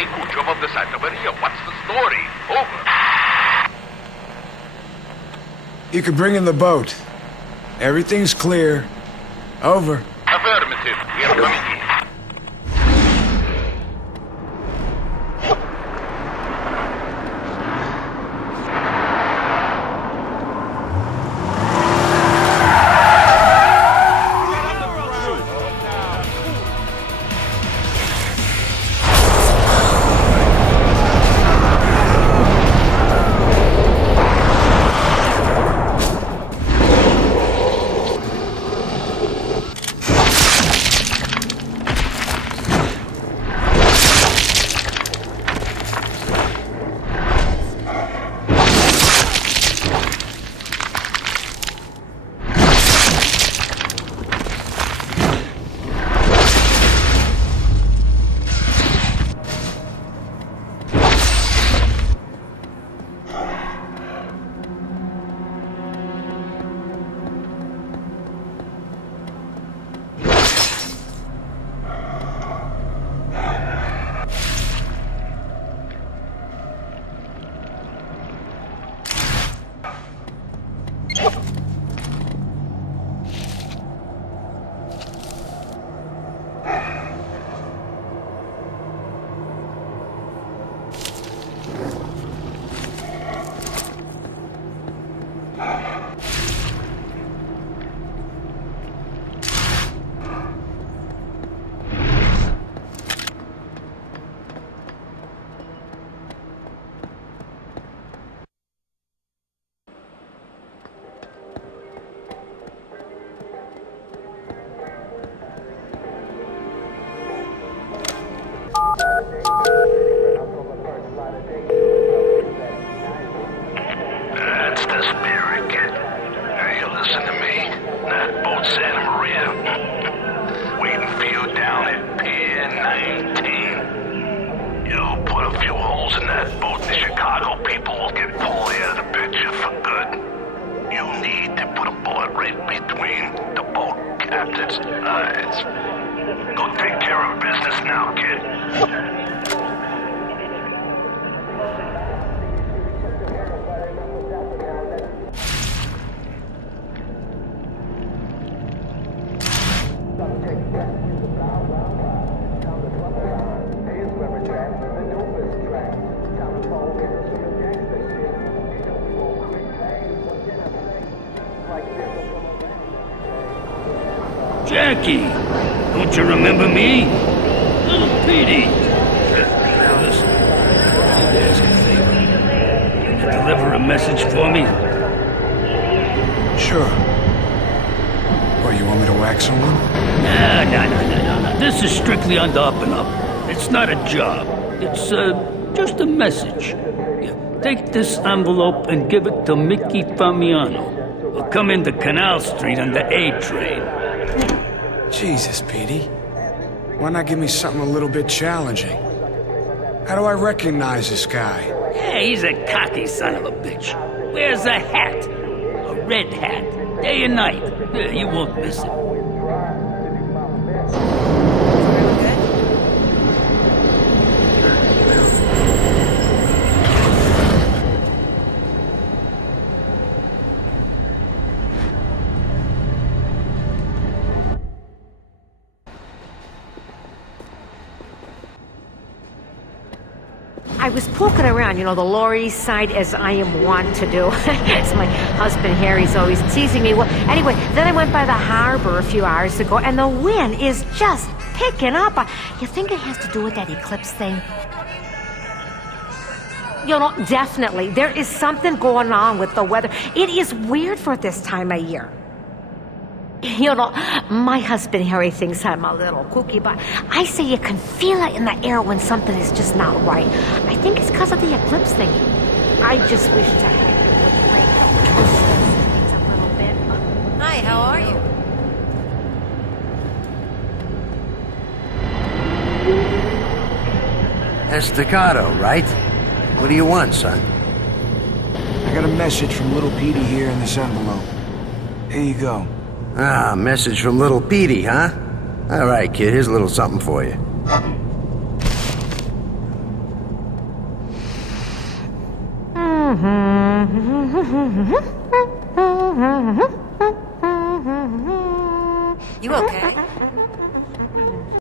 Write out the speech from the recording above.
Harry Kuchum of the Santa Maria. What's the story? Over. You can bring in the boat. Everything's clear. Over. Affirmative. We are coming in. That's the spirit, kid. Now you listen to me. That boat Santa Maria. Waiting for you down at Pier 19. You put a few holes in that boat, the Chicago people will get pulled out of the picture for good. You need to put a bullet right between the boat captain's eyes. Go take care of business now, kid. Jackie, don't you remember me? Little Petey. Listen, I need to ask a favor. Can you deliver a message for me? Sure. What, you want me to whack someone? No. This is strictly on the up and up. It's not a job. It's, just a message. Yeah, take this envelope and give it to Mickey Famiano. He'll come into Canal Street on the A train. Jesus, Petey. Why not give me something a little bit challenging? How do I recognize this guy? Yeah, he's a cocky son of a bitch. Wears a hat. A red hat. Day and night. Yeah, you won't miss it. I was poking around, you know, the Lower East Side as I am wont to do. As my husband Harry's always teasing me. Well, anyway, then I went by the harbor a few hours ago, and the wind is just picking up. You think it has to do with that eclipse thing? You know, definitely. There is something going on with the weather. It is weird for this time of year. You know, my husband Harry thinks I'm a little kooky, but I say you can feel it in the air when something is just not right. I think it's because of the eclipse thing. I just wish to have a little bit. Hi, how are you? Estacado, right? What do you want, son? I got a message from little Petey here in this envelope. Here you go. Ah, message from little Petey, huh? All right, kid, here's a little something for you. You okay?